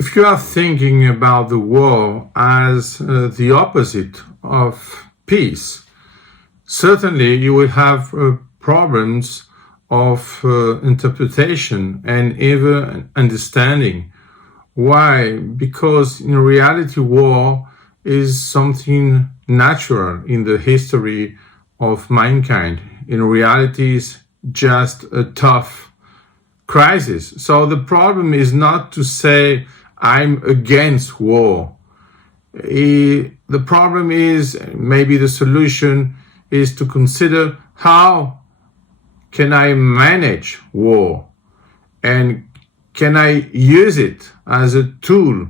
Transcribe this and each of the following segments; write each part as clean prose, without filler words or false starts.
If you are thinking about the war as the opposite of peace, certainly you will have problems of interpretation and even understanding. Why? Because in reality, war is something natural in the history of mankind. In reality, it's just a tough crisis. So the problem is not to say, I'm against war. The problem is, maybe the solution is to consider how can I manage war, and can I use it as a tool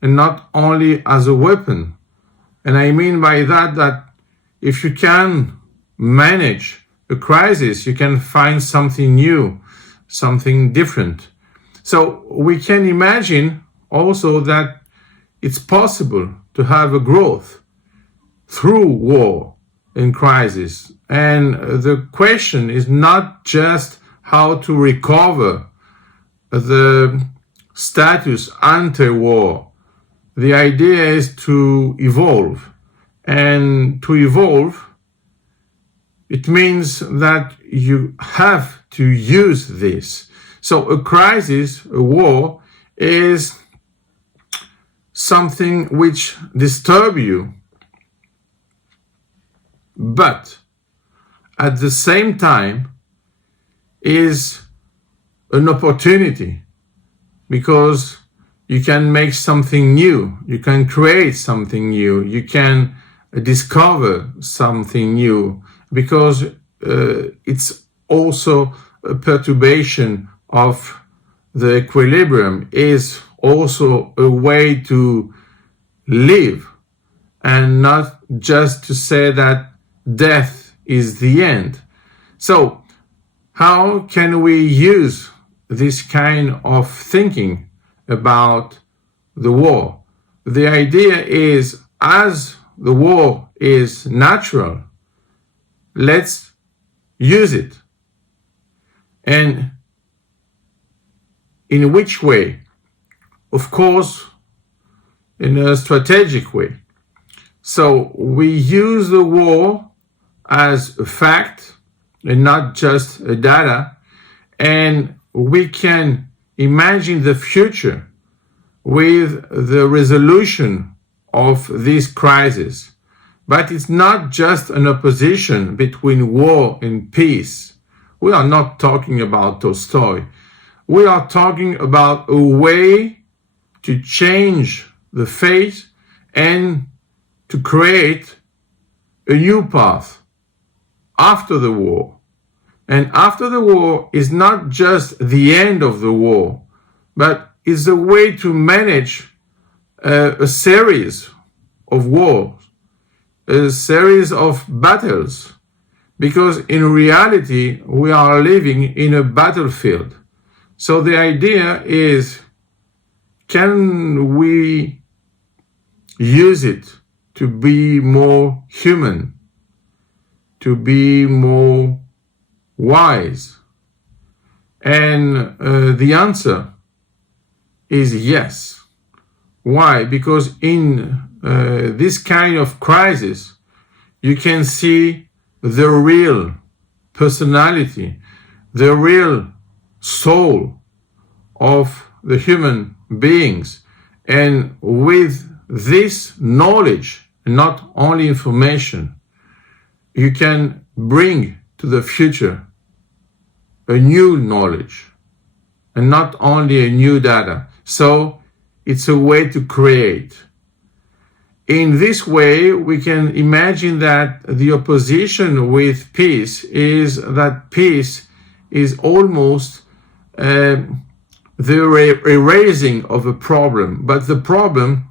and not only as a weapon. And I mean by that if you can manage a crisis, you can find something new, something different. So we can imagine also that it's possible to have a growth through war and crisis. And the question is not just how to recover the status ante-war. The idea is to evolve. And to evolve, it means that you have to use this. So a crisis, a war, is something which disturbs you, but at the same time is an opportunity, because you can make something new, you can create something new, you can discover something new, because it's also a perturbation of the equilibrium, is also a way to live, and not just to say that death is the end. So how can we use this kind of thinking about the war? The idea is, as the war is natural, let's use it. And in which way? Of course, in a strategic way. So we use the war as a fact and not just a data, and we can imagine the future with the resolution of this crisis. But it's not just an opposition between war and peace. We are not talking about Tolstoy. We are talking about a way to change the fate and to create a new path after the war. And after the war is not just the end of the war, but is a way to manage a series of wars, a series of battles, because in reality we are living in a battlefield. So the idea is, can we use it to be more human, to be more wise? And the answer is yes. Why? Because in this kind of crisis, you can see the real personality, the real soul of the human beings. And with this knowledge, not only information, you can bring to the future a new knowledge and not only a new data. So it's a way to create. In this way, we can imagine that the opposition with peace is that peace is almost the erasing of a problem, but the problem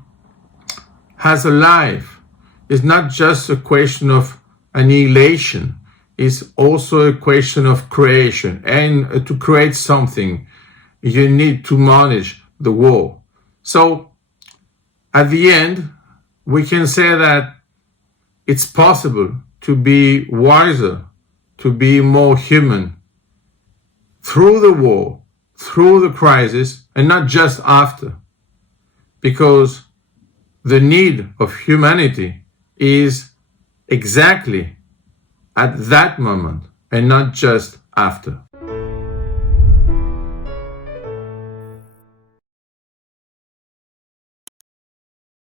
has a life. It's not just a question of annihilation. It's also a question of creation. And to create something, you need to manage the war. So at the end, we can say that it's possible to be wiser, to be more human through the war, through the crisis, and not just after. because the need of humanity is exactly at that moment and not just after.